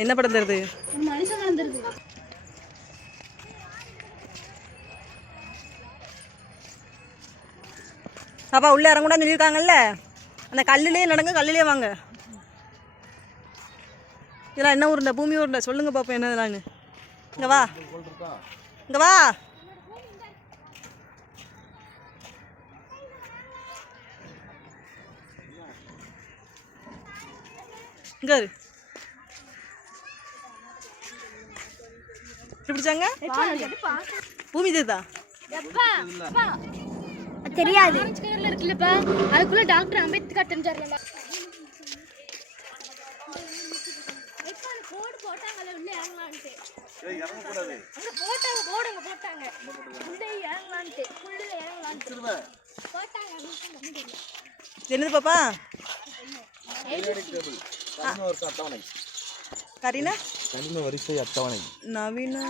என்ன படம் தருது? பாப்பா உள்ளே இறங்கூடாது சொல்லியிருக்காங்கல்ல? அந்த கல்லுலேயே நடங்க கல்லுலேயே வாங்க. இதெல்லாம் என்ன உருண்டை பூமி உருண்டை சொல்லுங்க பாப்பா என்ன இதெல்லாம் இங்கே வா. இங்கே வா. இங்கே இரு. பிடிச்சாங்க? பூமி தெரியாது. கலர்ல இருக்குல்லப்பா அதுக்குள்ள டாக்டர் அம்பேத்கர் தெரிஞ்சாருல போர்டு போட்டாங்கல்ல உள்ள இறங்கலான்ட்டு. அங்க போட்டாங்க போர்டு அங்க போட்டாங்க. உள்ள இறங்கலான்ட்டு. உள்ள இறங்கலான்ட்டு. போட்டாங்க இது என்னது பாப்பா? கரீனா? கனிம வரிசை அட்டவணை. நவீனா?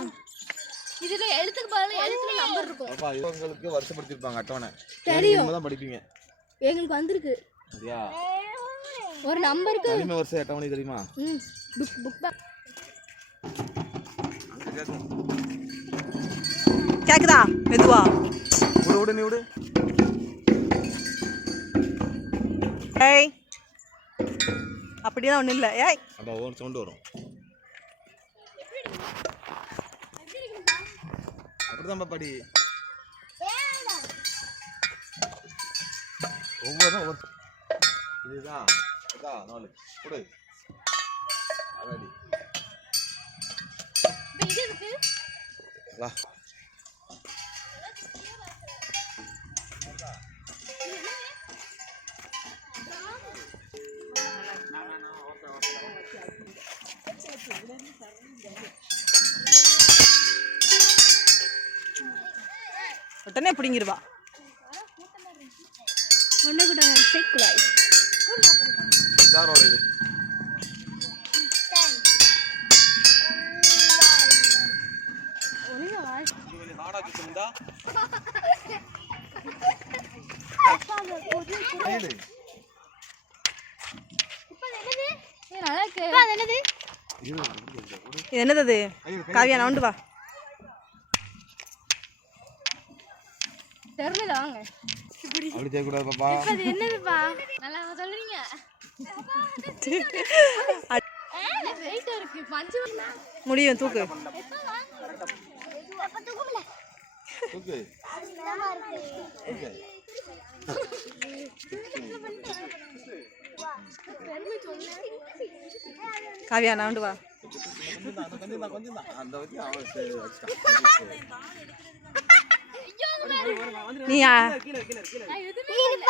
இதுல எழுத்துக்கு பதிலா எழுத்துல நம்பர் இருக்கும். அப்பா இவங்களுக்கு வருஷப்படுத்திருப்பாங்க அட்டவணை. தெரியும். தான் படிப்பீங்க. எங்களுக்கு வந்திருக்கு. சரியா ஒரு நம்பருக்கு கனிம வரிசை அட்டவணை தெரியுமா? ம் புக் புக் பேக் கேக்குதா? மெதுவா. விடு விடு நீ விடு. ஏய் அப்படிலாம் ஒன்றும் இல்லை. ஏய். அப்போ ஒரு சவுண்டு வரும். அப்படிதான் படி. ஒவ்வொரு ஒவ்வொரு இதுதான். இதா நாலு. கொடு. அதாடி. உடனே பிடிங்கிருவா. ஒண்ணு கூட சேர்க்குலாய் இதாரோட இது? நல்லா இருக்கு என்னது? இது என்னது அது? காவியா நான் வா. தெரியல வாங்க. அப்படி செய்யக்கூடாது பாப்பா அது என்னதுப்பா? நல்லா சொல்றீங்க. வெயிட் இருக்கு. பஞ்சு முடியும் தூக்கு. ஓகே காவியா நான் வா. கொஞ்சம் தான் கொஞ்சம் தான் அந்த வச்சு அவன் சரி வச்சுட்டான் நீ ஆ,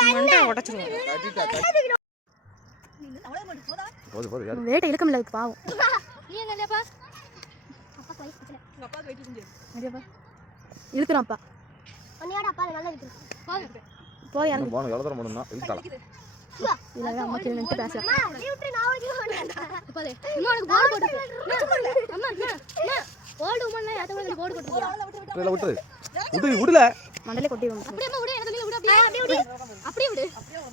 மண்டை உடச்சிருவோம் தட்டிட்டா தட்டி போது போது யாரு? வேட்டை இழுக்க முடியல பாவம். நீ எங்க இல்லையாப்பா அப்படியாப்பா இழுக்கிறான்ப்பா. போய் இன்னும் போன எவ்வளோ தூரம் போகணும்னா இழுத்தாலாம் இல்லை அம்மா கீழே நின்று பேசுகிறேன் அது இன்னும் உனக்கு போர்டு போட்டு அம்மா அம்மா அம்மா. போர்டு உமா யாத்த கூட போர்டு போட்டு இல்லை விட்டுரு. விட்டு விடல. மண்டலே கொட்டி வந்து அப்படியே அம்மா விடு எனக்கு விடு அப்படியே. அப்படியே விடு. அப்படியே விடு.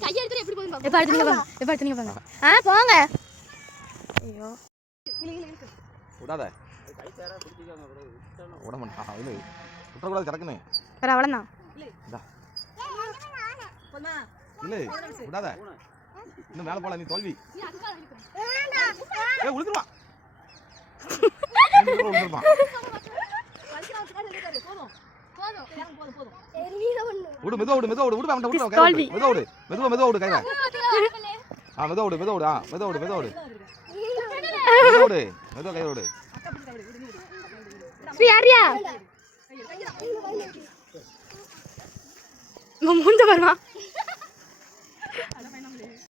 கையை எடுத்து எப்படி போய் எப்ப எடுத்துங்க பாங்க எப்ப எடுத்துங்க பாங்க. ஆ போங்க. ஐயோ. விடாத. விட மாட்டான். இல்லை விட்டுறக்கூடாது கிடக்குன்னு. வேற அவ்வளோதான் இந்தா. இல்லை விடாத. இன்னும் மேலே போல நீ தோல்வி ஏ உளுந்துருவான் விடு மெதுவா விடு மெதுவா விடு விடு அவன் விடு. மெதுவா விடு மெதுவா மெதுவா விடு கையில ஆ மெதுவா விடு மெதுவா விடு ஆ மெதுவா விடு மெதுவா விடு மெதுவா விடு மெதுவா கையில விடு ஸ்ரீ யாரியா மூஞ்ச வருமா